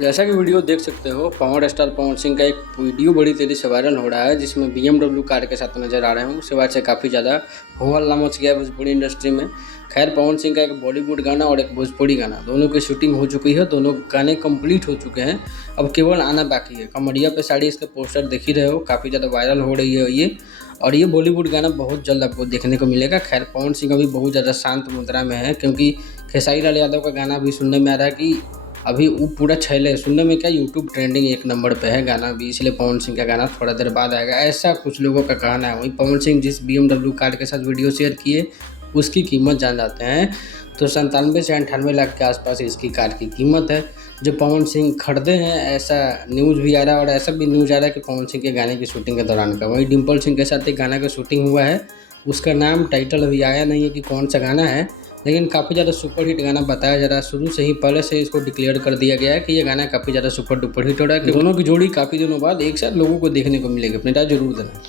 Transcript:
जैसा कि वीडियो देख सकते हो, पावर स्टार पवन सिंह का एक वीडियो बड़ी तेज़ी से वायरल हो रहा है जिसमें BMW कार के साथ नजर आ रहे हैं। उसके बाद से काफ़ी ज़्यादा हो हल्ला मच गया भोजपुरी इंडस्ट्री में। खैर, पवन सिंह का एक बॉलीवुड गाना और एक भोजपुरी गाना दोनों की शूटिंग हो चुकी है। दोनों गाने कंप्लीट हो चुके हैं, अब केवल आना बाकी है। कमरिया पे साड़ी इसका पोस्टर देख ही रहे हो, काफ़ी ज़्यादा वायरल हो रही है ये। और ये बॉलीवुड गाना बहुत जल्द आपको देखने को मिलेगा। खैर, पवन सिंह अभी बहुत ज़्यादा शांत मुद्रा में है क्योंकि खेसारी लाल यादव का गाना भी सुनने में आ रहा है कि अभी वो पूरा छैले सुनने में क्या यूट्यूब ट्रेंडिंग 1 नंबर पे है गाना भी, इसलिए पवन सिंह का गाना थोड़ा देर बाद आएगा, ऐसा कुछ लोगों का कहना है। वहीं पवन सिंह जिस BMW कार के साथ वीडियो शेयर किए उसकी कीमत जान जाते हैं तो 97 से 98 लाख के आसपास इसकी कार की कीमत है, जो पवन सिंह खरीदे हैं। ऐसा न्यूज़ भी आ रहा है और ऐसा भी न्यूज़ आ रहा है कि पवन सिंह के गाने की शूटिंग के दौरान का। वहीं डिम्पल सिंह के साथ एक गाना का शूटिंग हुआ है, उसका नाम टाइटल अभी आया नहीं है कि कौन सा गाना है, लेकिन काफ़ी ज़्यादा सुपर हिट गाना बताया जा रहा है। शुरू से ही पहले से इसको डिक्लेयर कर दिया गया है कि ये गाना काफ़ी ज़्यादा सुपर डुपर हिट हो रहा है कि दोनों की जोड़ी काफ़ी दिनों बाद एक साथ लोगों को देखने को मिलेगी। अपनी राय जरूर देना।